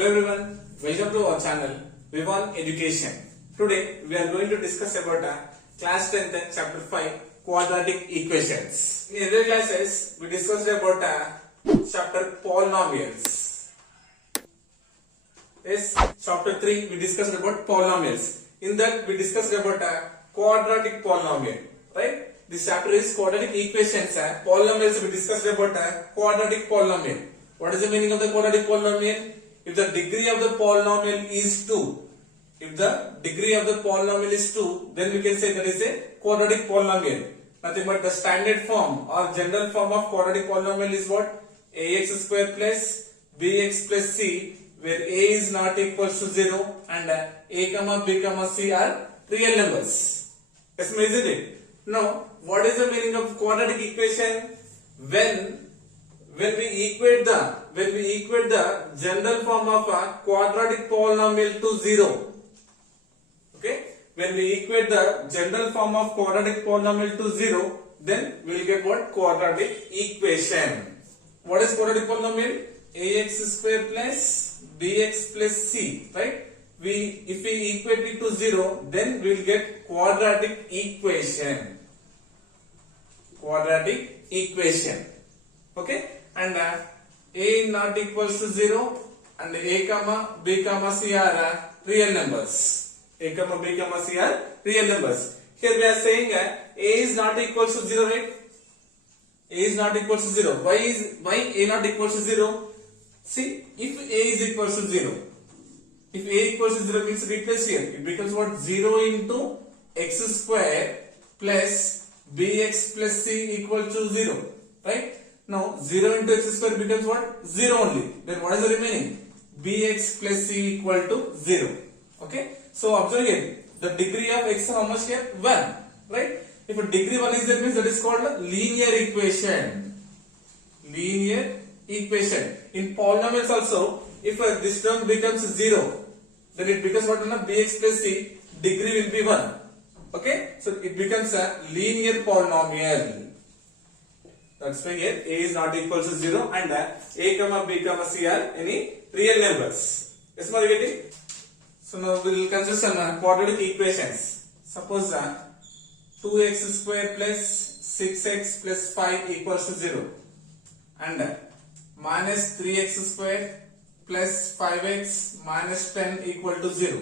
Hello everyone, welcome to our channel Vivan Education. Today we are going to discuss about class 10th chapter 5 Quadratic Equations. In earlier classes we discussed about chapter Polynomials. Yes, chapter 3 we discussed about polynomials. In that we discussed about Quadratic Polynomial. Right? This chapter is Quadratic Equations. Polynomials we discussed about Quadratic Polynomial. What is the meaning of the Quadratic Polynomial? If the degree of the polynomial is 2, then we can say that is a quadratic polynomial. Nothing but the standard form or general form of quadratic polynomial is what? Ax square plus bx plus c, where a is not equal to 0 and a, b, c are real numbers. Yes, isn't it? Now, what is the meaning of quadratic equation? When we equate the general form of a quadratic polynomial to 0, okay? When we equate the general form of quadratic polynomial to 0, then we will get what? Quadratic equation. What is quadratic polynomial? Ax square plus bx plus c, right? If we equate it to 0, then we will get quadratic equation. Quadratic equation. Okay? And a not equals to 0 and a, b, c are real numbers. A, b, c are real numbers. Here we are saying a is not equal to 0, right? A is not equal to 0. Why a not equal to 0? See, if a is equal to 0, if a equals to 0 means replace here. It becomes what? 0 into x square plus bx plus c equal to 0, right? Now 0 into x square becomes what? 0 only. Then what is the remaining? Bx plus c equal to 0. Okay. So observe here. The degree of x how much here? 1. Right. If a degree 1 is there means that is called a linear equation. Linear equation. In polynomials also, if this term becomes 0, then it becomes what? Bx plus c, degree will be 1. Okay. So it becomes a linear polynomial. That's why here a is not equal to 0 and a, b, c are any real numbers. Yes, are you getting? So now we will consider some quadratic equations. Suppose 2x square plus 6x plus 5 equals to 0 and minus 3x square plus 5x minus 10 equal to 0.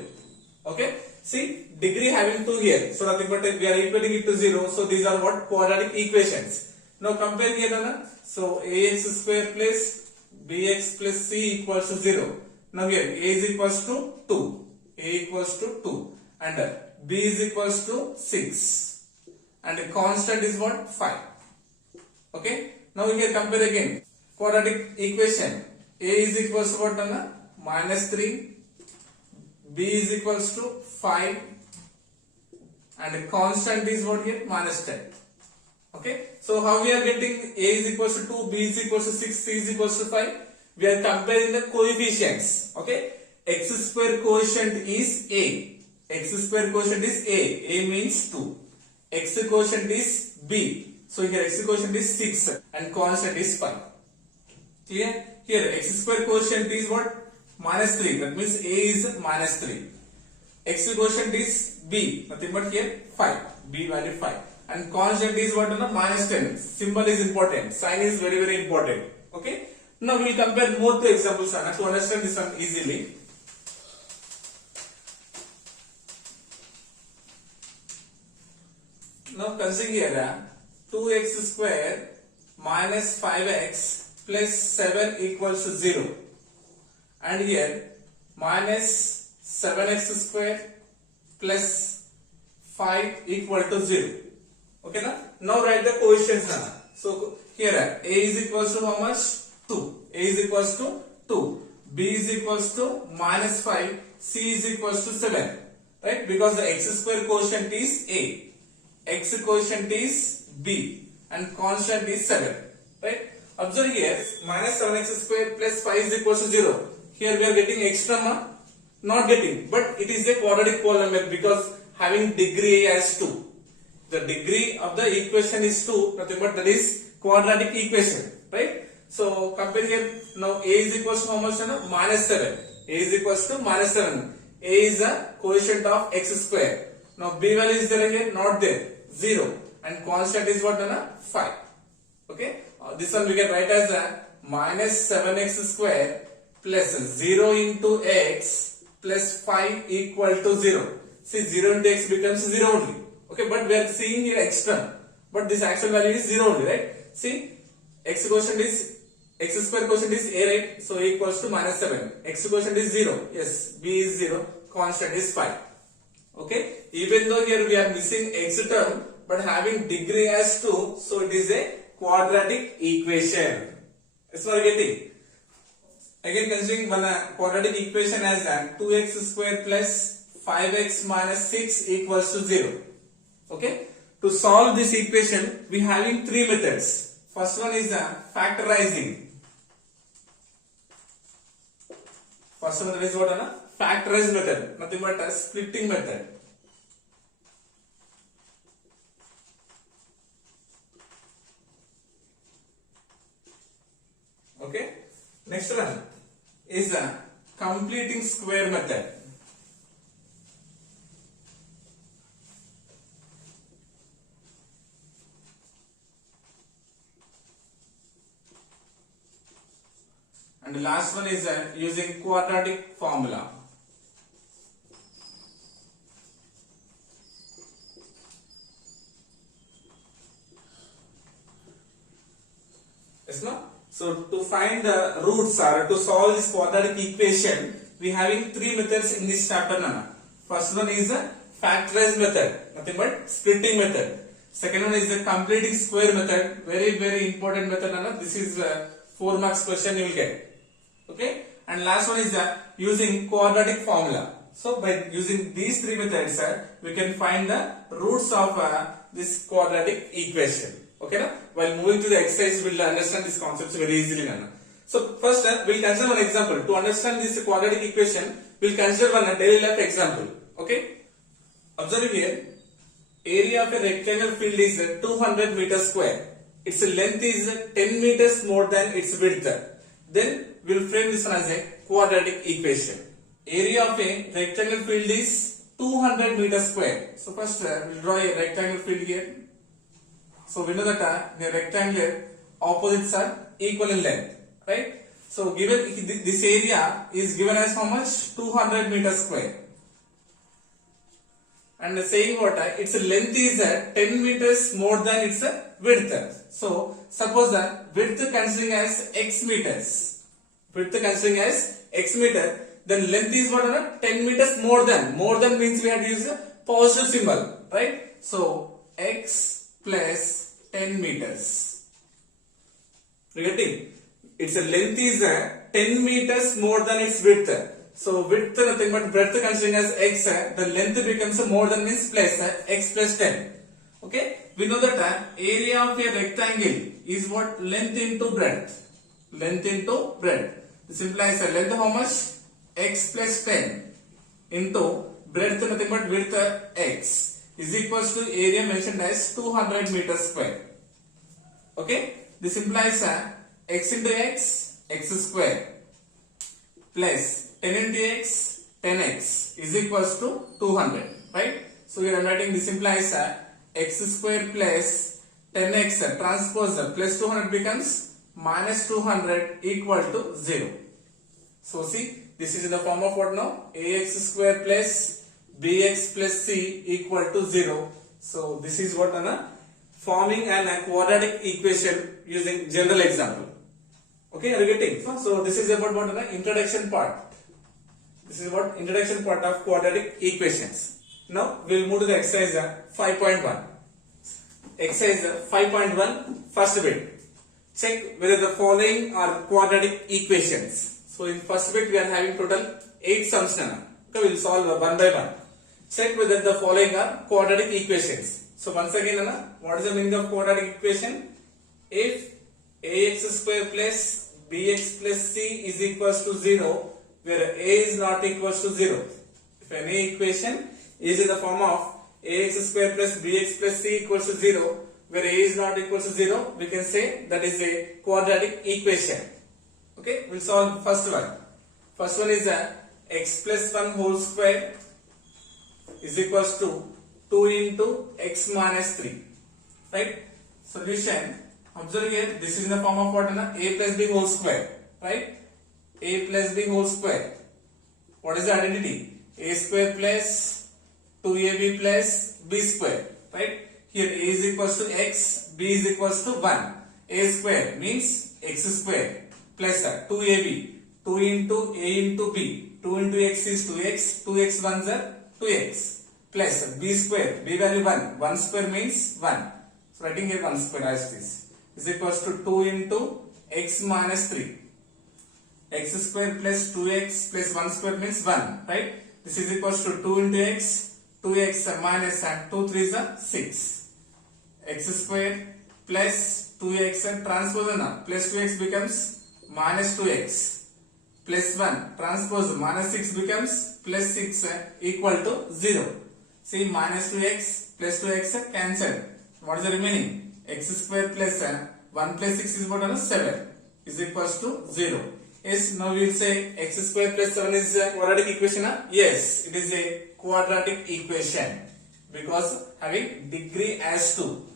Okay? See, degree having 2 here. So nothing but we are equating it to 0. So these are what? Quadratic equations. Now compare here, so ax square plus bx plus c equals to 0. Now here a is equals to 2, a equals to 2 and b is equals to 6 and the constant is what? 5. Okay. Now here compare again. Quadratic equation. A is equals to what? Minus 3, b is equals to 5 and the constant is what here? Minus 10. Okay, so how we are getting a is equals to 2, b is equals to 6, c is equals to 5? We are comparing the coefficients. Okay, x square quotient is a. X square quotient is a. A means 2. X quotient is b. So here x quotient is 6 and constant is 5. Clear? Here x square quotient is what? Minus 3. That means a is minus 3. X quotient is b. Nothing but here 5. B value 5. And constant is what? Minus 10. Symbol is important. Sign is very, very important. Okay. Now we will compare more two examples to understand this one easily. Now consider here 2x square minus 5x plus 7 equals to 0. And here minus 7x square plus 5 equal to 0. Okay, now write the coefficients. So here a is equals to how much? 2. A is equals to 2. B is equals to minus 5. C is equals to 7. Right? Because the x square quotient is a. X quotient is b. And constant is 7. Right? Observe here minus 7x square plus 5 is equals to 0. Here we are getting x term. Not getting. But it is a quadratic polynomial because having degree as 2. The degree of the equation is 2, nothing but that is quadratic equation, right? So compare here, now a is equals to how much? Minus 7. A is equals to minus 7. A is a quotient of x square. Now B value is there here? Not there. 0. And constant is what? 5. Okay. This one we can write as a minus 7x square plus 0 into x plus 5 equal to 0. See, 0 into x becomes 0 only. Okay, but we are seeing here x term. But this actual value is 0 only, right? See, x square quotient is a, right? So a equals to minus 7. X quotient is 0. Yes, b is 0. Constant is 5. Okay, even though here we are missing x term, but having degree as 2, so it is a quadratic equation. That's what we are getting. Again, considering one quadratic equation as 2x square plus 5x minus 6 equals to 0. Okay, to solve this equation, we having three methods. First one is factorizing. First method is what? Factorized method. Nothing but a splitting method. Okay. Next one is a completing square method. And the last one is using quadratic formula. Yes, no? So to find the roots or to solve this quadratic equation, we having three methods in this chapter. First one is a factorized method, nothing but splitting method. Second one is the completing square method, very important method. This is 4 marks question you will get. Okay, and last one is using quadratic formula. So by using these three methods, we can find the roots of this quadratic equation. Okay, na? While moving to the exercise, we will understand these concepts very easily. So first, we will consider one example. To understand this quadratic equation, we will consider one daily life example. Okay, observe here. Area of a rectangle field is 200 meters square. Its length is 10 meters more than its width. Then we will frame this one as a quadratic equation. Area of a rectangle field is 200 meters square. So first we will draw a rectangle field here. So we know that the rectangle opposites are equal in length, right? So given this area is given as how much? 200 meters square. And saying what? Its length is 10 meters more than its width. So suppose the width considering as x meters. Width considering as x meter, then length is what? 10 meters more than. More than means we have to use a positive symbol, right? So x plus 10 meters. You getting? Its length is 10 meters more than its width. So width nothing but breadth considering as x, the length becomes more than means plus x plus 10. Okay, we know that area of a rectangle is what? Length into breadth. Length into breadth. This implies a length how much? X plus 10 into breadth nothing but width x is equals to area mentioned as 200 meters square. Okay, this implies x into x, x square plus 10 into x, 10x is equals to 200, right? So here I am writing this implies x square plus 10x transpose plus 200 becomes minus 200 equal to 0. So see, this is in the form of what now? Ax square plus bx plus c equal to 0. So this is what forming an quadratic equation using general example. Okay, are you getting? So this is about what introduction part. This is what introduction part of quadratic equations. Now we will move to the exercise 5.1. Exercise 5.1, first bit. Check whether the following are quadratic equations. So in first bit we are having total 8 sums now. Okay, we will solve one by one. Check whether the following are quadratic equations. So once again, what is the meaning of quadratic equation? If ax square plus bx plus c is equals to 0, where a is not equals to 0. If any equation is in the form of ax square plus bx plus c equals to 0, where a is not equals to 0, we can say that is a quadratic equation. Okay, we'll solve first one. First one is x plus 1 whole square is equals to 2 into x minus 3. Right? Solution. Observe here, this is in the form of what? A plus b whole square. Right? A plus b whole square. What is the identity? A square plus 2ab plus b square. Right? Here a is equals to x, b is equals to 1. A square means x square plus 2ab. 2 into a into b. 2 into x is 2x. 2x 1s are 2x. Plus b square. B value 1. 1 square means 1. So writing here 1 square as this. Is equals to 2 into x minus 3. X square plus 2x plus 1 square means 1. Right? This is equals to 2 into x. 2x minus and 2 3 is 6. X square plus 2x and transpose plus 2x becomes minus 2x. Plus 1 transpose minus 6 becomes plus 6 equal to 0. See, minus 2x plus 2x cancelled. What is the remaining? X square plus 1 plus 6 is what? 7 is equals to 0. Yes, now we will say x square plus 7 is a quadratic equation. Yes, it is a quadratic equation because having degree as 2.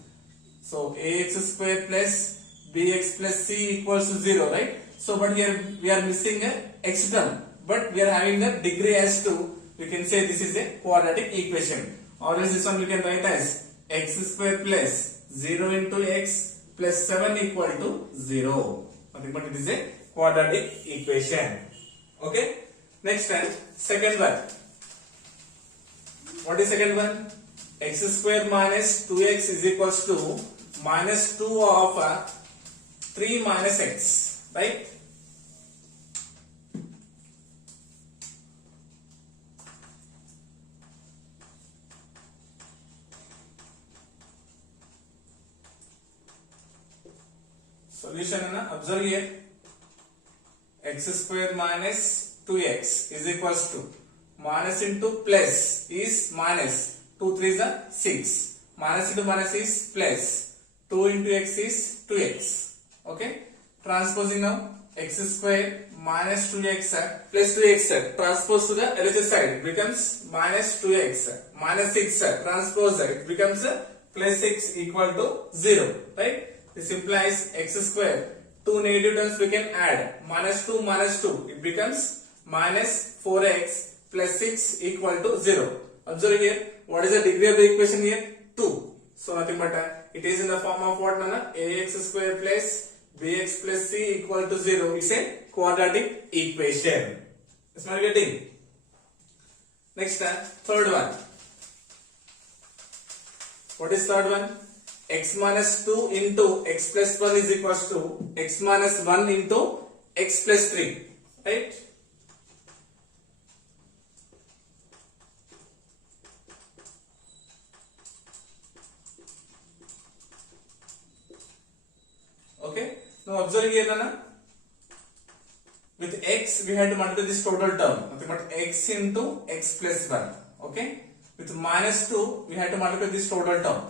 So ax square plus bx plus c equals to 0, right? So, but here we are missing a x term, but we are having the degree as 2. We can say this is a quadratic equation. Or else this one we can write as x square plus 0 into x plus 7 equal to 0. Nothing but it is a quadratic equation. Okay. Next time, second one. What is second one? X square minus 2x is equals to minus 2 of 3 minus x. Right? Solution, observe here, x square minus 2x is equals to minus into plus is minus 2 3 is 6, minus into minus is plus 2 into x is 2x. Okay, transposing now x square minus 2x plus 2x transpose to the LHS side becomes minus 2x minus 6 transpose it becomes plus 6 equal to 0. Right? This implies x square. 2 negative terms we can add. Minus 2 minus 2. It becomes minus 4x plus 6 equal to 0. Observe here. What is the degree of the equation here? 2. So nothing but it is in the form of what? Ax square plus bx plus c equal to 0. It's a quadratic equation. Is my getting? Next third one. What is third one? X minus 2 into x plus 1 is equals to x minus 1 into x plus 3. Right? Okay. Now observe here, with x we had to multiply this total term. Nothing but x into x plus 1. Okay. With minus 2 we had to multiply this total term.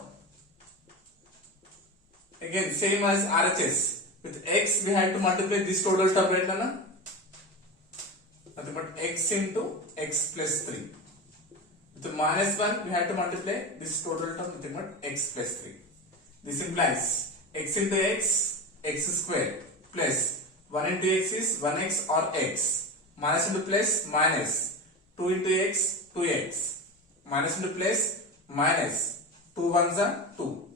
Again, same as RHS. With x, we had to multiply this total term, right, Nana? Nothing but x into x plus 3. With minus 1, we had to multiply this total term, nothing but x plus 3. This implies x into x, x square, plus 1 into x is 1x or x. Minus into plus, minus. 2 into x, 2x. Minus into plus, minus. 2 1s are 2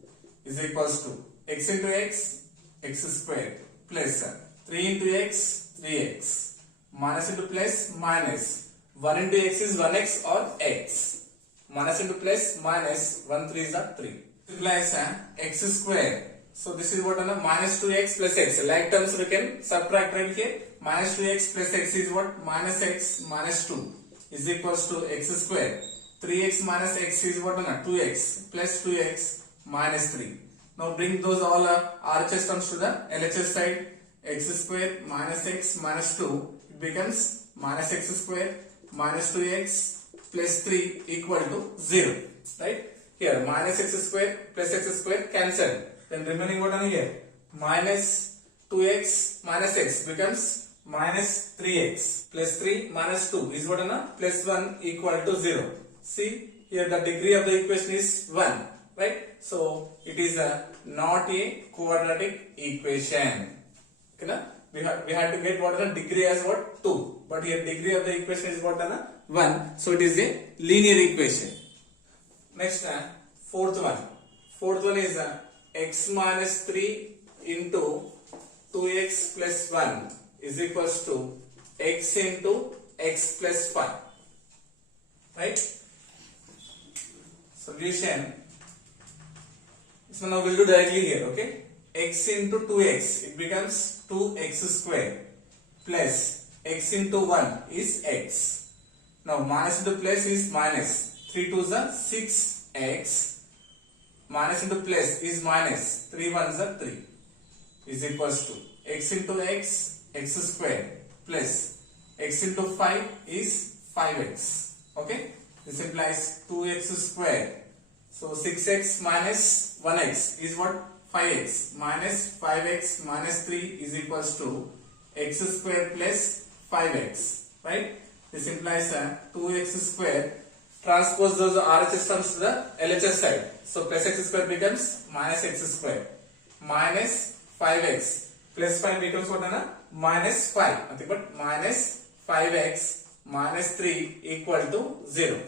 is equals to x into x, x square, plus 3 into x, 3x, minus into plus, minus, 1 into x is 1x or x, minus into plus, minus, 1 3 is 3, implies x square. So this is what? Minus 2x plus x, like terms we can subtract right here, minus 2x plus x is what? Minus x minus 2 is equals to x square, 3x minus x is what? 2x plus 2x minus 3. Now bring those all RHS terms to the LHS side. X square minus x minus 2 it becomes minus x square minus 2x plus 3 equal to 0. Right? Here minus x square plus x square cancel. Then remaining what on here? Minus 2x minus x becomes minus 3x plus 3 minus 2 is what na plus 1 equal to 0. See here the degree of the equation is 1, right? So it is not a quadratic equation. Okay, na? We had to get what the degree as what 2, but here degree of the equation is what na 1. So it is a linear equation. Next fourth one. Fourth one is x minus 3 into 2x plus 1 is equals to x into x plus 5. Right? Solution. So now we'll do directly here. Okay? X into 2x, it becomes 2x square plus x into 1 is x. Now minus into plus is minus. 3 2s are 6x. Minus into plus is minus. 3 1s are 3 is equals to x into x, x square plus x into 5 is 5x. Okay? This implies 2x square. So 6x minus 1x is what? 5x minus 5x minus 3 is equals to x square plus 5x. Right? This implies 2x square. Transpose those RHS terms to the LHS side. So plus x square becomes minus x square. Minus 5x plus 5 becomes what? Minus 5. Nothing but minus 5x minus 3 equal to 0.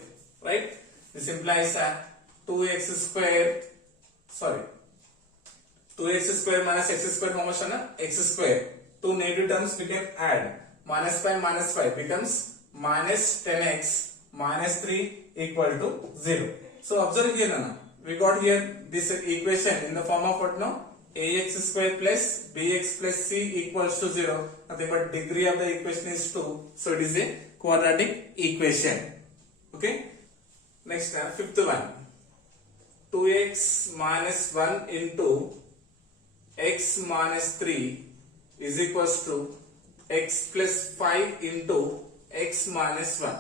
Right? This implies 2x square. Sorry. 2x square minus x square how much? X square. Two negative terms we can add. Minus 5 becomes minus 10x minus 3 equal to 0. So observe here, we got here this equation in the form of what now? Ax square plus bx plus c equals to 0. Nothing but degree of the equation is 2. So it is a quadratic equation. Okay. Next, fifth one. 2x minus 1 into x minus 3 is equals to x plus 5 into x minus 1.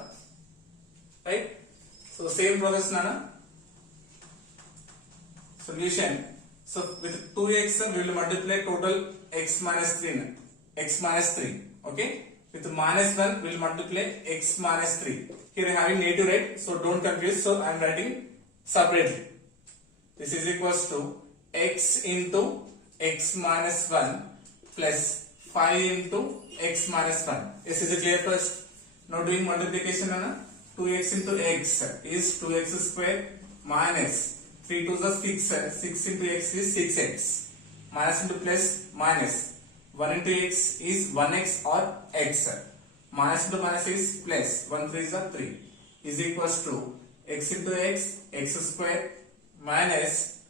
Right? So same process, Nana. Solution. So with 2x we will multiply total x minus 3. X minus 3. Okay? With minus 1 we will multiply x minus 3. Here I am having negative, right? So don't confuse. So I am writing separately. This is equals to x into x minus 1 plus 5 into x minus 1. Is it clear first? Now doing multiplication, Nana. 2x into x is 2x square minus 3 2s are 6. 6 into x is 6x. Minus into plus minus. 1 into x is 1x or x. Minus into minus is plus. 1 3s are 3 is equals to x into x, x square minus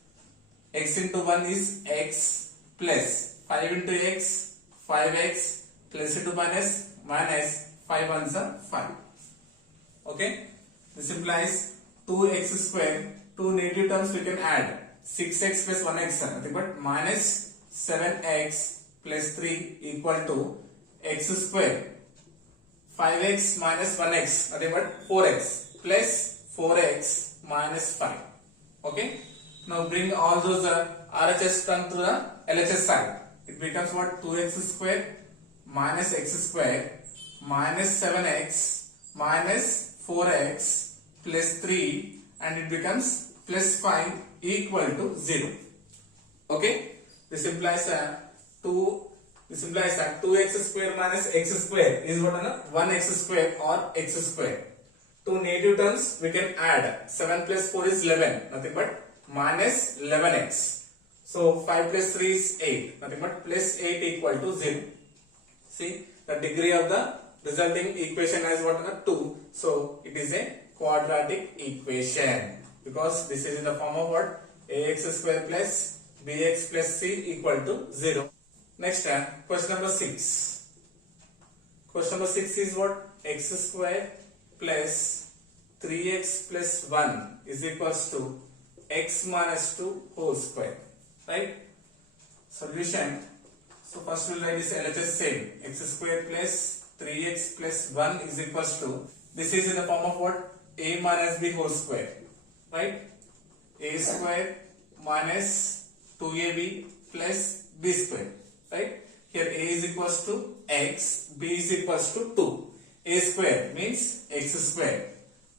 x into 1 is x plus 5 into x, 5x plus into minus minus 5 1s are 5. Okay, this implies 2x square. Two negative terms we can add. 6x plus 1x, nothing but minus 7x plus 3 equal to x square. 5x minus 1x, nothing but 4x plus 4x minus 5. Okay, now bring all those RHS terms to the LHS side. It becomes what? 2x square minus x square minus 7x minus 4x plus 3 and it becomes plus 5 equal to 0. Okay, this implies 2x square minus x square is what? 1x square or x square. Two negative terms we can add. 7 plus 4 is 11, nothing but minus 11x. So 5 plus 3 is 8, nothing but plus 8 equal to 0. See, the degree of the resulting equation is what? 2. So it is a quadratic equation because this is in the form of what? Ax square plus bx plus c equal to 0. Next, question number 6. Question number 6 is what? X square plus 3x plus 1 is equals to x minus 2 whole square. Right? Solution. So first we will write this LHS same. X square plus 3x plus 1 is equals to, this is in the form of what? A minus b whole square. Right? A square minus 2ab plus b square. Right? Here a is equals to x, b is equals to 2. A square means x square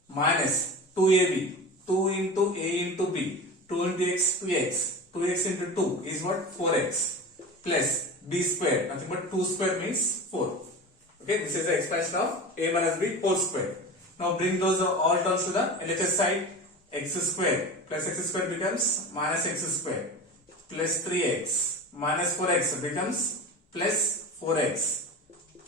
minus 2ab, 2 into a into b, 2 into x, 2x, 2x into 2 is what? 4x plus b square, nothing but 2 square means 4. Okay, this is the expansion of a minus b whole square. Now bring those all terms to the LHS side. X square plus x square becomes minus x square plus 3x minus 4x becomes plus 4x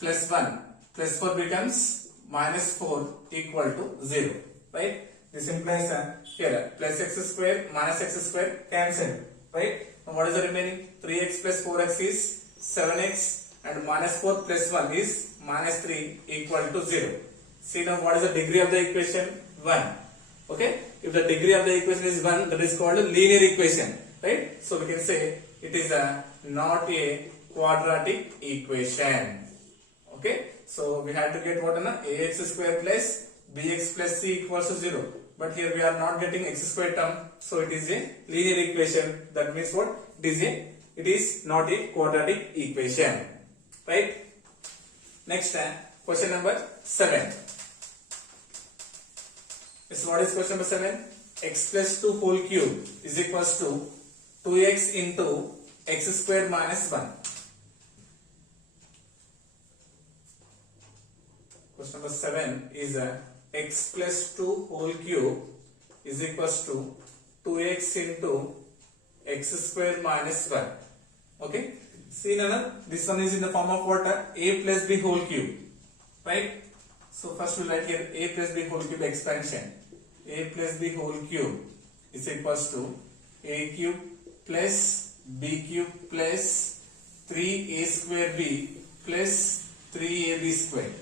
plus 1 plus 4 becomes minus 4 equal to 0. Right? This implies here plus x square minus x square cancelled. Right? Now what is the remaining? 3x plus 4x is 7x and minus 4 plus 1 is minus 3 equal to 0. See now what is the degree of the equation? 1. Okay? If the degree of the equation is 1, that is called a linear equation. Right? So we can say it is not a quadratic equation. Okay? So we have to get what? Ax square plus bx plus c equals to 0. But here we are not getting x square term. So it is a linear equation. That means what? It is not a quadratic equation. Right? Next, question number 7. So what is question number 7? X plus 2 whole cube is equals to 2x into x square minus 1. Question number 7 is x plus 2 whole cube is equals to 2x into x square minus 1. Okay? See now, this one is in the form of what? A plus b whole cube. Right? So first we write here a plus b whole cube expansion. A plus b whole cube is equals to a cube plus b cube plus 3a square b plus 3ab square.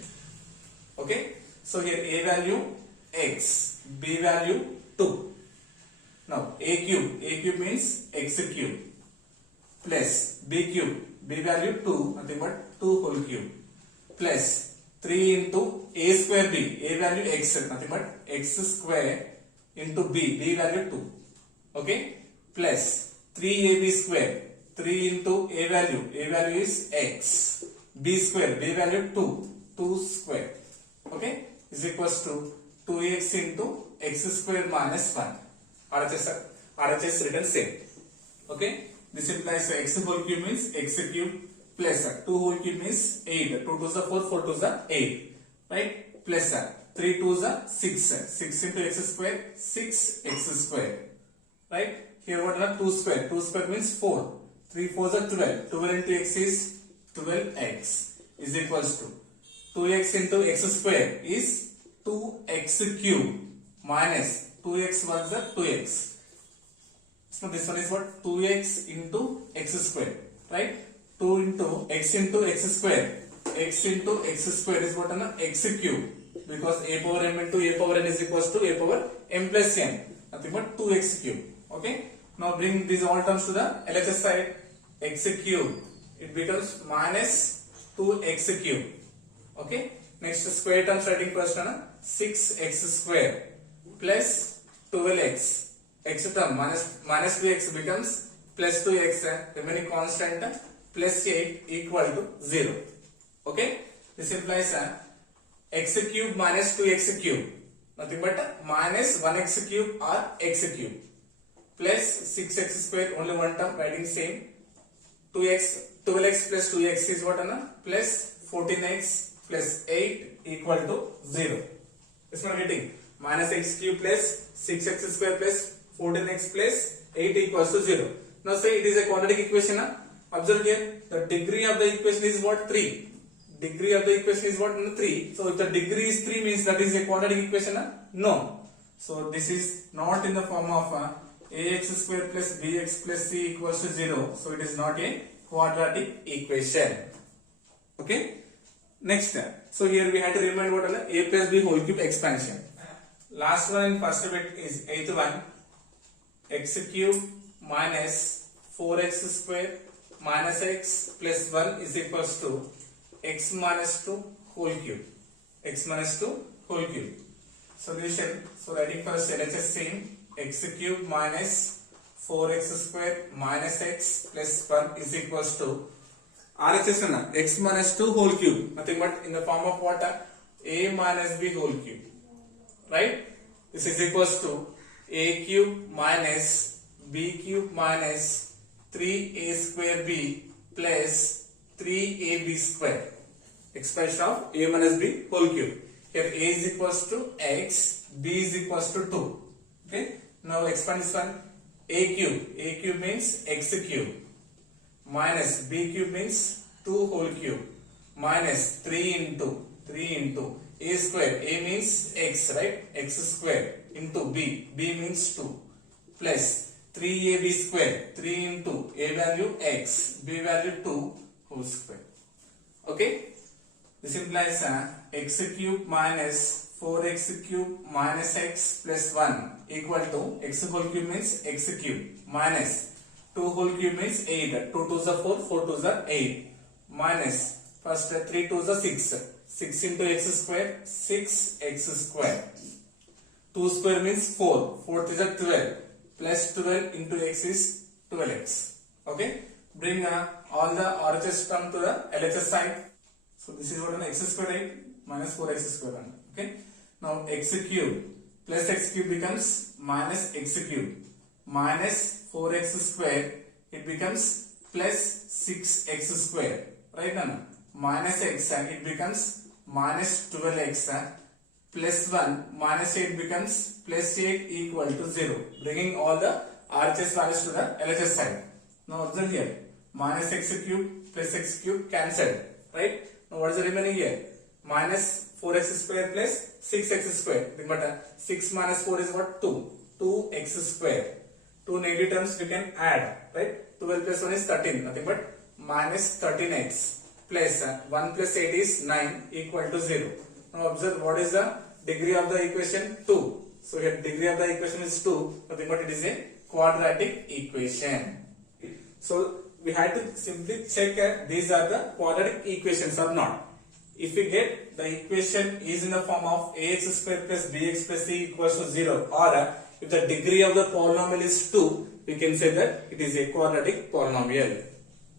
Okay? So here a value x, b value 2. Now a cube means x cube plus b cube, b value 2, nothing but 2 whole cube plus 3 into a square b, a value x, nothing but x square into b value 2. Okay? Plus 3ab square, 3 into a value is x, b square, b value 2 square. Okay? Is equals to 2x into x square minus 1. RHS written same. Okay? This implies x whole cube means x cube plus 2 whole cube means 8. 2 2s are 4, 4 2s are 8. Right? Plus 3 2s are 6. 6 into x square, 6x square. Right? Here what are 2 square? 2 square means 4. 3 4s are 12. 12 into x is 12x is equals to 2x into x square is 2x cube minus 2x was the 2x. So this one is what? 2x into x square. Right? 2 into x square. X into x square is what? X cube. Because a power m into a power n is equals to a power m plus n. Nothing but 2x cube. Okay? Now bring these all terms to the LHS side. X cube. It becomes minus 2x cube. Okay? Next square terms writing first. 6x square plus 12x. X term minus 2x becomes plus 2x. Remaining constant plus 8 equal to 0. Okay? This implies x cube minus 2x cube. Nothing but minus 1x cube or x cube. Plus 6x square, only one term, writing same. 12x plus 2x is what? Plus 14x plus 8 equal to 0. This one getting minus x cube plus 6x square plus 14x plus 8 equals to 0. Now say it is a quadratic equation. Observe here, the degree of the equation is what? 3. Degree of the equation is what? 3. So if the degree is 3 means that is a quadratic equation? No. So this is not in the form of ax square plus bx plus c equals to 0. So it is not a quadratic equation. Okay? Next. So here we have to remember what a plus b whole cube expansion. Last one in first bit is 8th one. X cube minus 4x square minus x plus 1 is equals to x minus 2 whole cube. X minus 2 whole cube. Solution. So writing first LHS same. X cube minus 4x square minus x plus 1 is equals to RHS x minus 2 whole cube, nothing but in the form of what? A minus b whole cube, right? This is equals to a cube minus b cube minus 3a square b plus 3ab square. Expression of a minus b whole cube. Here a is equals to x, b is equals to 2. Okay. Now expand this one. A cube. A cube means x cube. Minus b cube means 2 whole cube. Minus 3 into a square. A means x, right? X square into b. B means 2. Plus 3ab square. 3 into a value x, b value 2 whole square. Okay. This implies x cube minus 4x cube minus x plus 1 equal to x whole cube means x cube minus 2 whole cube means 8. 2 2s are 4, 4 2s are 8 minus first 3 2s are 6. 6 into x square, 6x square. 2 square means 4. 4 is 12 plus 12 into x is 12x. Okay. Bring all the RHS term to the LHS side. So this is what an x square, right? Minus 4x square. Okay. Now x cube plus x cube becomes minus x cube minus 4x square. It becomes plus 6x square. Right now minus x it becomes minus 12x plus 1 minus 8 becomes plus 8 equal to 0. Bringing all the RHS values to the LHS side. Now observe here. Minus x cube plus x cube cancelled. Right? Now what is the remaining here? Minus 4x square plus 6x square. But 6 minus 4 is what? 2. 2x square. 2 negative terms we can add. Right? 12 plus 1 is 13. Nothing but minus 13x plus 1 plus 8 is 9 equal to 0. Now observe what is the degree of the equation? 2. So here degree of the equation is 2. Nothing but it is a quadratic equation. So we had to simply check these are the quadratic equations or not. If we get the equation is in the form of ax square plus bx plus c equals to 0, or if the degree of the polynomial is 2, we can say that it is a quadratic polynomial.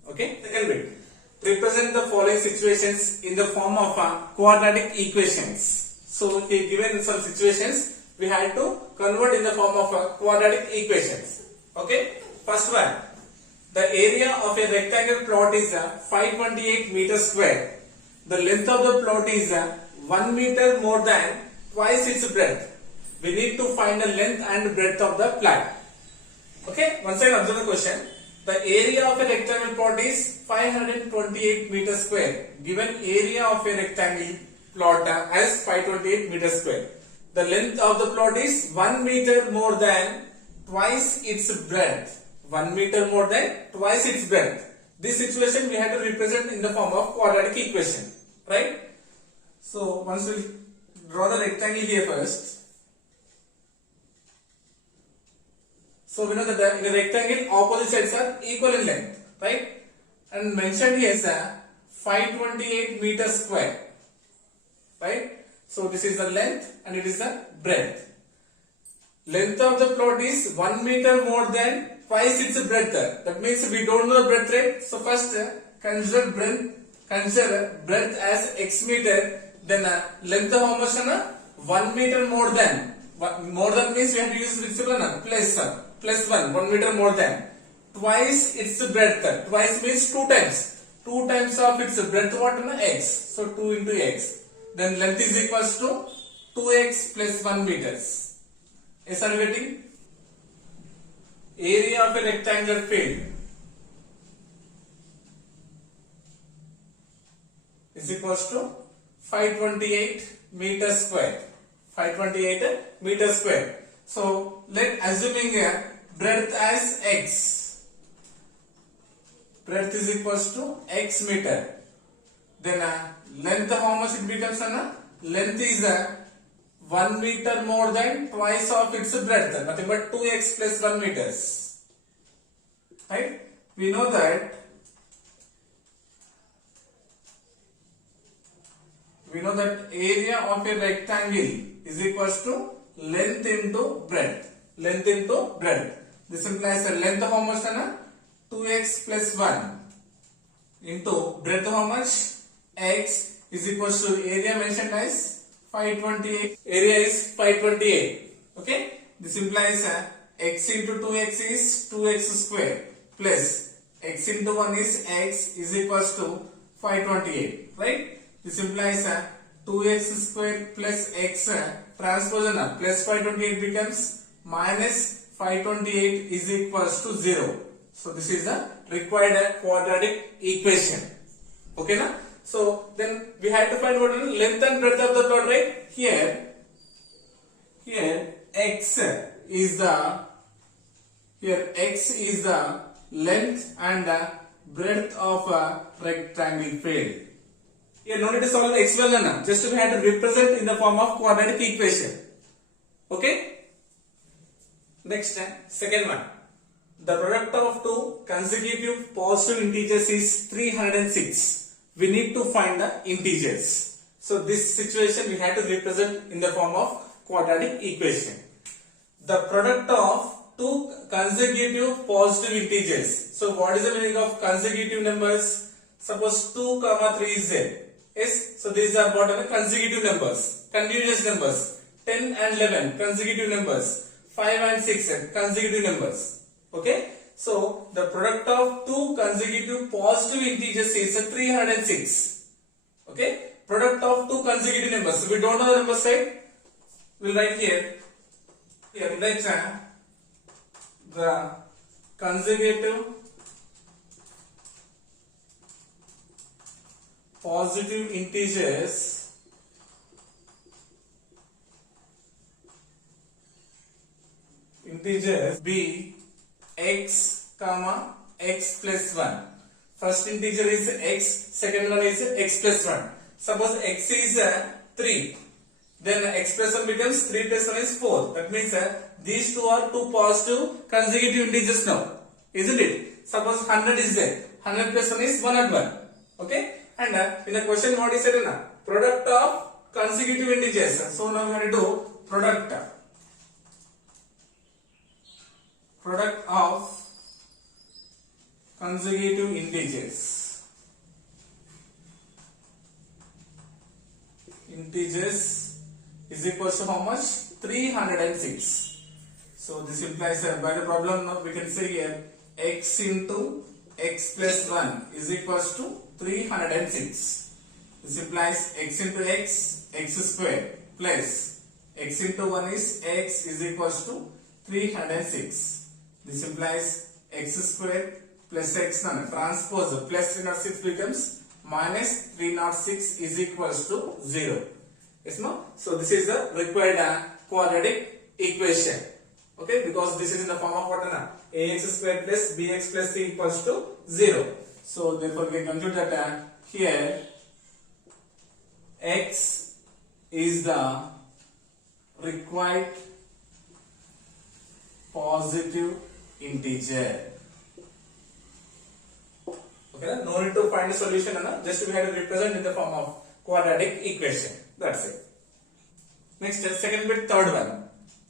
Okay. Second bit. Represent the following situations in the form of quadratic equations. So given some situations, we had to convert in the form of quadratic equations. Okay. First one. The area of a rectangle plot is 528 meters square. The length of the plot is 1 meter more than twice its breadth. We need to find the length and breadth of the plot. Okay, once again observe the question. The area of a rectangle plot is 528 meters square. Given area of a rectangle plot as 528 meters square. The length of the plot is 1 meter more than twice its breadth. 1 meter more than twice its breadth. This situation we have to represent in the form of quadratic equation, right? So once we draw the rectangle here first. So we know that in a rectangle opposite sides are equal in length, right? And mentioned here is 528 meters square, right? So this is the length and it is the breadth. Length of the plot is 1 meter more than twice its breadth. That means we don't know the breadth, right? So first consider breadth as x meter. Then length of how much? 1 meter more than. More than means we have to use which symbol? Plus 1. 1 meter more than. Twice its breadth. Twice means 2 times. 2 times of its breadth what? X. So 2 into x. Then length is equals to 2x plus 1 meters. Yes, are you getting? Area of a rectangular field is equals to 528 meters square. 528 meters square. So let assuming breadth as x. Breadth is equals to x meter. Then length how much it becomes? Length is 1 meter more than twice of its breadth. Nothing but 2x plus 1 meters. Right? We know that area of a rectangle is equals to length into breadth. Length into breadth. This implies the length of how much? 2x plus 1 into breadth how much? X is equals to area mentioned as 528. Area is 528. Okay. This implies x into 2x is 2x square plus x into 1 is x is equals to 528. Right. This implies 2x square plus x transpose plus 528 becomes minus 528 is equals to 0. So this is the required quadratic equation. Okay na? So then we had to find what is length and breadth of the plot, right? Here x is the length and breadth of a rectangle field. Here no need to solve x well na. Just we had to represent in the form of quadratic equation. Okay. Next, second one. The product of two consecutive positive integers is 306. We need to find the integers. So this situation we have to represent in the form of quadratic equation. The product of two consecutive positive integers. So what is the meaning of consecutive numbers? Suppose 2, 3 is there. Yes. So these are what are the consecutive numbers, continuous numbers. 10 and 11 consecutive numbers. 5 and 6 consecutive numbers. Okay. So the product of two consecutive positive integers is 306. Okay. Product of two consecutive numbers. We don't know the numbers, right? We'll write here. Here we'll write the consecutive positive integers be x comma x plus 1. First integer is x, second one is x plus 1. Suppose x is 3, then x plus 1 becomes 3 plus 1 is 4. That means these two are two positive consecutive integers now, isn't it? Suppose 100 is there, 100 plus 1 is 101. Okay. And in the question what is said na, product of consecutive integers. So now we have to do product of consecutive integers. Integers is equal to how much? 306. So this implies by the problem now we can say here x into x plus 1 is equals to 306. This implies x into x, x square plus x into 1 is x is equals to 306. This implies x square plus x transpose plus 306 becomes minus 306 is equals to 0. Yes, no? So this is the required quadratic equation. Okay, because this is in the form of what? Ax square plus bx plus c equals to 0. So therefore we can conclude that here x is the required positive integer. Okay, no need to find a solution, just we have to represent in the form of quadratic equation. That's it. Next, second bit, third one.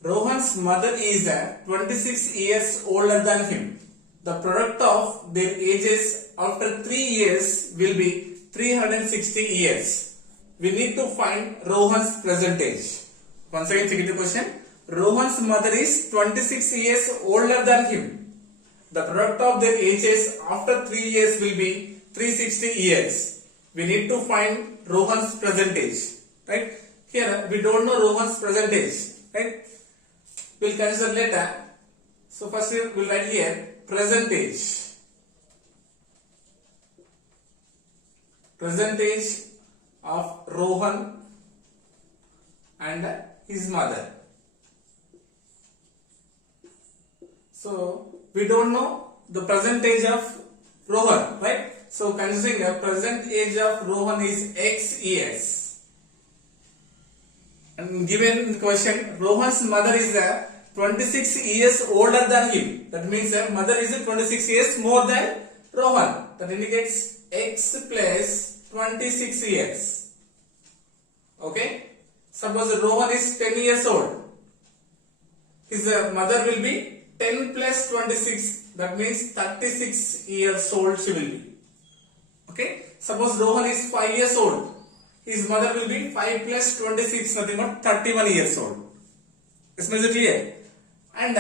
Rohan's mother is 26 years older than him. The product of their ages after 3 years will be 360 years. We need to find Rohan's present age. Once again, check the question. Rohan's mother is 26 years older than him. The product of their ages after 3 years will be 360 years. We need to find Rohan's present age. Right? Here we don't know Rohan's present age. Right? We'll consider later. So first we'll write here present age. Present age of Rohan and his mother. So we don't know the present age of Rohan, right? So considering the present age of Rohan is x years. And given in the question, Rohan's mother is 26 years older than him. That means mother is 26 years more than Rohan. That indicates x plus 26 years. Okay. Suppose Rohan is 10 years old. His mother will be 10 plus 26. That means 36 years old she will be. Okay, suppose Rohan is 5 years old. His mother will be 5 plus 26, nothing but 31 years old. Is it clear? And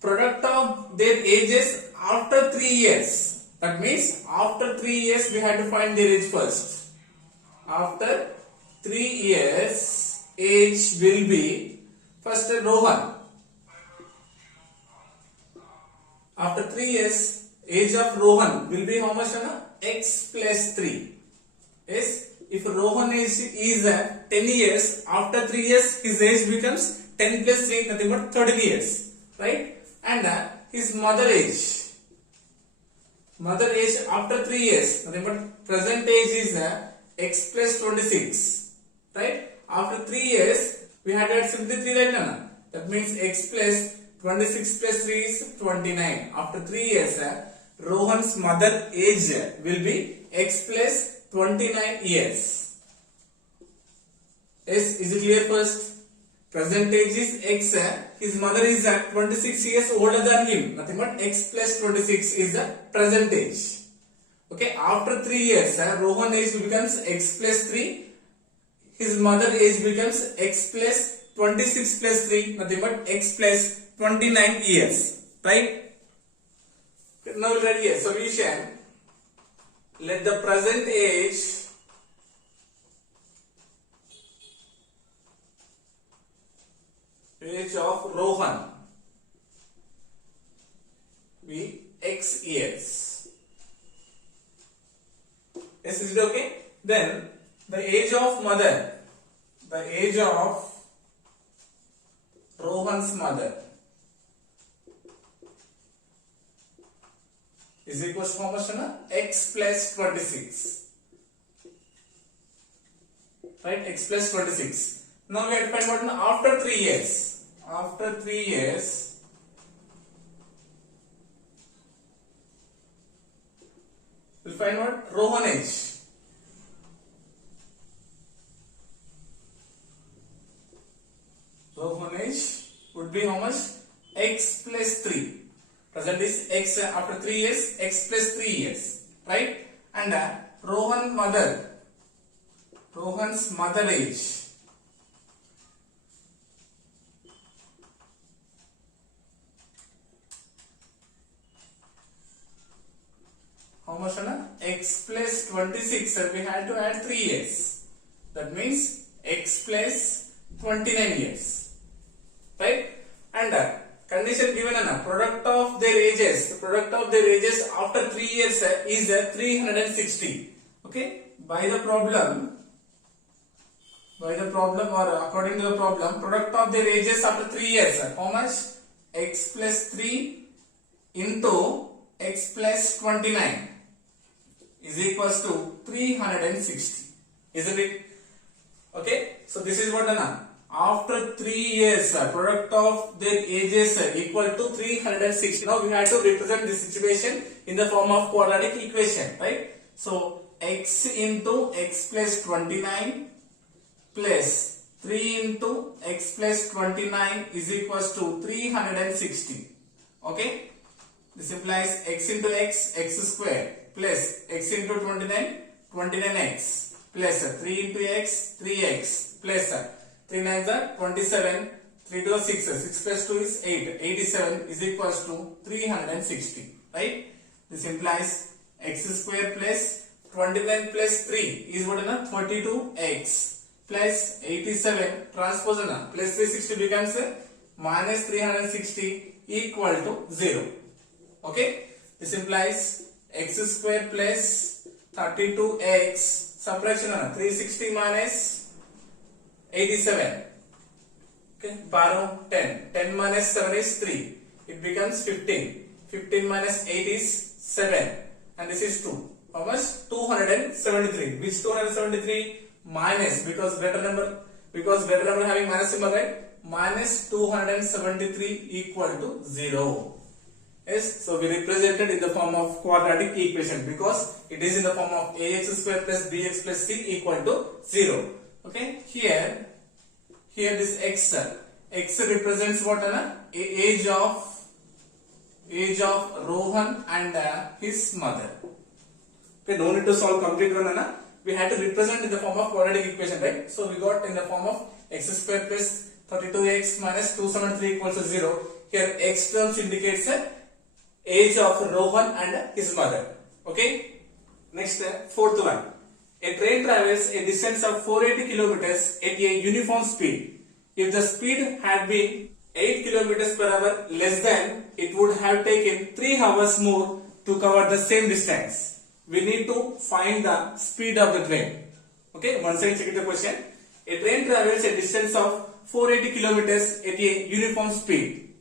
product of their ages after 3 years. That means after 3 years we have to find their age first. After 3 years age will be first Rohan. After 3 years age of Rohan will be how much? X plus 3. Yes, if Rohan is 10 years, after 3 years his age becomes 10 plus 3, nothing but 13 years, right? And his mother age after 3 years, nothing but present age is x plus 26, right? After 3 years we had to add simply 3, right? That means x plus 26 plus 3 is 29. After 3 years Rohan's mother age will be x plus 29 years. Yes, is it clear first? Present age is x, his mother is 26 years older than him, nothing but x plus 26 is the present age. Okay, after 3 years Rohan age becomes x plus 3, his mother age becomes x plus 26 plus 3, nothing but x plus 29 years, right? Now we'll write here solution. Let the present age of Rohan be x years. Yes, is it okay? Then the age of Rohan's mother is equal to how much? X plus 26. Right? X plus 26. Now we have to find what? After 3 years. After 3 years, we'll find what? Rohan age. Rohan age would be how much? X plus 3. Present is x after 3 years, x plus 3 years, right? And Rohan's mother age how much? X plus 26, we had to add 3 years. That means x plus 29 years, right? And condition given product of their ages. The product of their ages after 3 years is 360. Okay, by the problem or according to the problem, product of their ages after 3 years, how much? X plus 3 into x plus 29 is equals to 360. Isn't it? Okay, so this is what after 3 years product of their ages equal to 360. Now we have to represent this situation in the form of quadratic equation, right? So x into x plus 29 plus 3 into x plus 29 is equals to 360. Okay, this implies x into x square plus x into 29 29x plus 3 into x 3x plus 3 9s are 27, 3 to 6, 6 plus 2 is 8, 87 is equals to 360, right? This implies x square plus 29 plus 3 is what? 32x plus 87 transpose plus 360 becomes minus 360 equal to 0. Okay, this implies x square plus 32x subtraction 360 minus 87. Okay, borrow 10. 10 minus 7 is 3. It becomes 15. 15 minus 8 is 7. And this is 2. How much? 273. Which 273? Minus, because greater number having minus symbol, right? Minus 273 equal to 0. Yes, so we represented in the form of quadratic equation because it is in the form of ax square plus bx plus c equal to 0. Okay, here this x represents what? Age of Rohan and his mother. Okay, no need to solve complete one, Anna. We had to represent in the form of quadratic equation, right? So we got in the form of x square plus 32x minus 273 equals to 0. Here x terms indicates the age of Rohan and his mother. Okay. Next, fourth one. A train travels a distance of 480 kilometers at a uniform speed. If the speed had been 8 kilometers per hour less than, it would have taken 3 hours more to cover the same distance. We need to find the speed of the train. Okay, once again check the question. A train travels a distance of 480 kilometers at a uniform speed.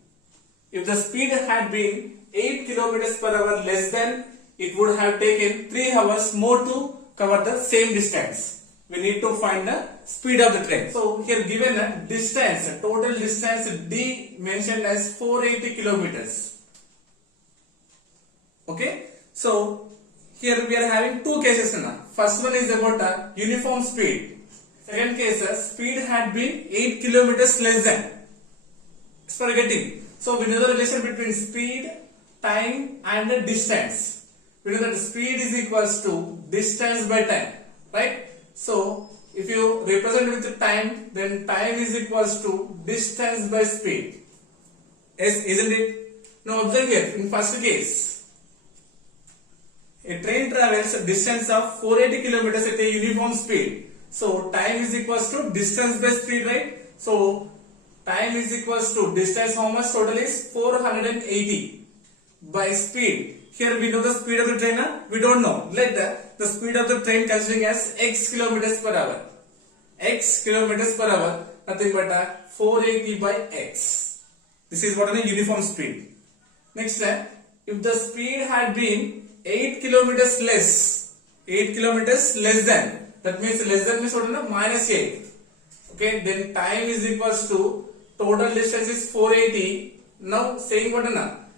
If the speed had been 8 kilometers per hour less than, it would have taken 3 hours more to cover the same distance. We need to find the speed of the train. So here given a distance, total distance D mentioned as 480 kilometers. Okay, so here we are having two cases now. First one is about a uniform speed. Second case, speed had been 8 kilometers less than. It's for getting. So we know the relation between speed, time and the distance. We know that speed is equals to distance by time, right? So if you represent with time, then time is equals to distance by speed. Yes, isn't it? Now observe here, in first case, a train travels a distance of 480 kilometers at a uniform speed. So time is equals to distance by speed, right? So time is equals to distance, how much total is 480 by speed. Here we know the speed of the train, we don't know. Let the speed of the train considering as x kilometers per hour. X kilometers per hour, nothing but 480 by x. This is what is a uniform speed. Next, if the speed had been 8 kilometers less, 8 kilometers less than, that means less than means what is minus 8. Okay, then time is equals to total distance is 480. Now saying what is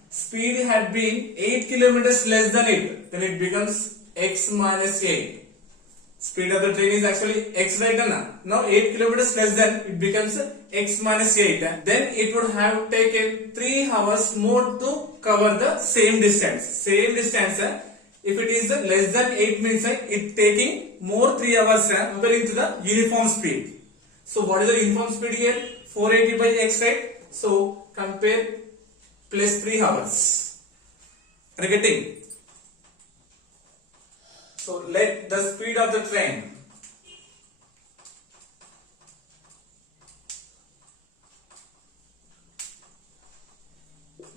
speed had been 8 kilometers less than it, then it becomes x minus 8. Speed of the train is actually x, right? Now 8 kilometers less than, it becomes x minus 8. Then it would have taken 3 hours more to cover the same distance. Same distance, if it is less than 8 means it taking more 3 hours comparing to the uniform speed. So what is the uniform speed here? 480 by x, right? So compare plus 3 hours. Are you getting? So let the speed of the train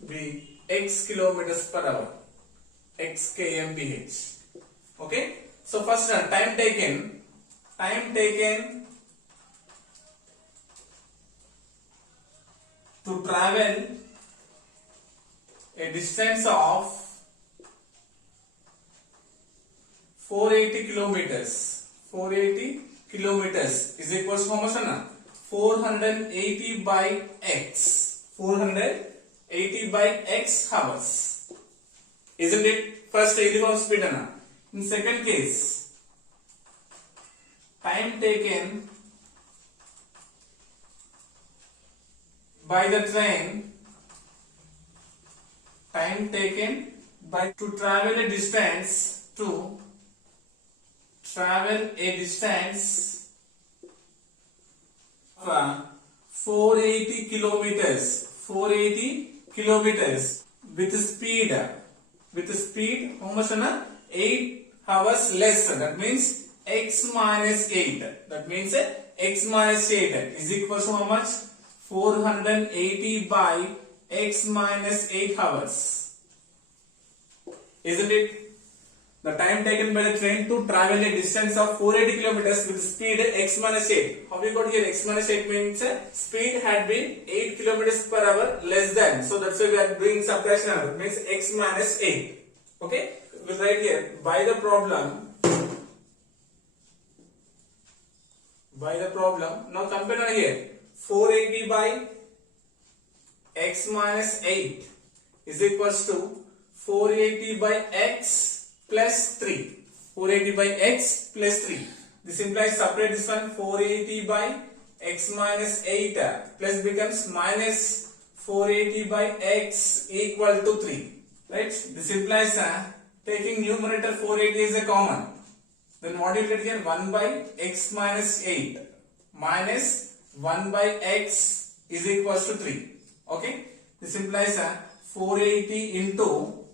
be x kilometers per hour, x kmph. Okay. So first time taken to travel a distance of 480 kilometers. 480 kilometers is equals to how much? 480 by x. 480 by x hours. Isn't it? First uniform speed. In second case, time taken by the train, to travel a distance of 480 kilometers with speed how much? 8 hours less. That means x minus 8. That means x minus 8 is equal to how much? 480 by x minus 8 hours. Isn't it? The time taken by the train to travel a distance of 480 kilometers with speed x minus 8. How we got here x minus 8 means speed had been 8 kilometers per hour less than. So that's why we are doing subtraction. It means x minus 8. Okay? We'll write here by the problem. Now compare here. 480 by x minus 8 is equals to 480 by x plus 3. 480 by x plus 3. This implies separate this one. 480 by x minus 8 plus becomes minus 480 by x equal to 3. Right? This implies taking numerator 480 is a common, then what you get here? 1 by x minus 8 minus 1 by x is equals to 3. Okay, this implies 480 into,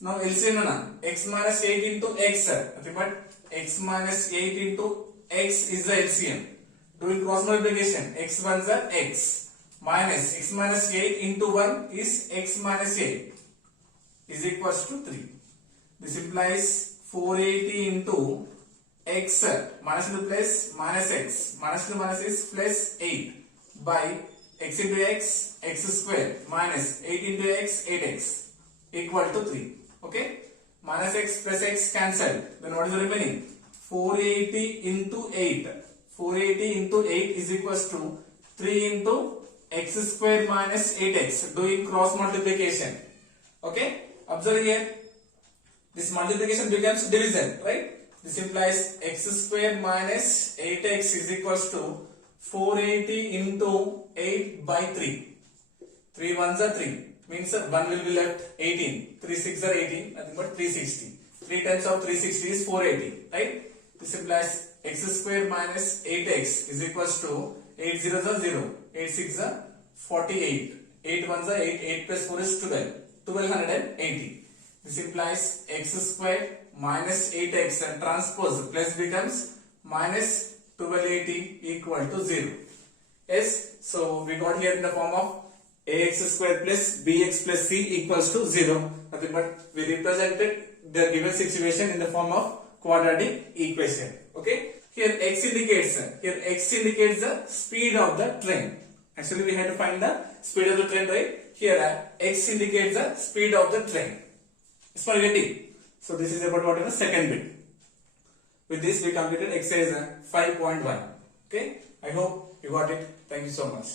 now LCM x minus 8 into x, nothing but x minus 8 into x is the LCM. Doing cross multiplication, x ones are x minus x minus 8 into 1 is x minus 8 is equals to 3. This implies 480 into x minus into plus minus x minus into minus is plus 8 by x into x square minus 8 into x 8x equal to 3. Okay, minus x plus x cancelled, then what is the remaining? 480 into 8. 480 into 8 is equals to 3 into x square minus 8x, doing cross multiplication. Okay, observe here, this multiplication becomes division, right? This implies x square minus 8x is equals to 480 into 8 by 3. 3 ones are 3, means 1 will be left, 18. 3 6 are 18, nothing but 360. 3 times of 360 is 480, right? This implies x square minus 8x is equals to 8 zeros are 0, 8 6 are 48, 8 ones are 8, 8 plus 4 is 12, 1280. This implies x square minus 8x and transpose plus becomes minus 1280 equal to 0. Yes, so we got here in the form of ax square plus bx plus c equals to 0. Nothing but we represented the given situation in the form of quadratic equation. Okay, here x indicates the speed of the train. Actually we had to find the speed of the train, right? Here x indicates the speed of the train. It's for getting. So this is about what is the second bit. With this we completed exercise 5.1. Okay, I hope you got it. Thank you so much.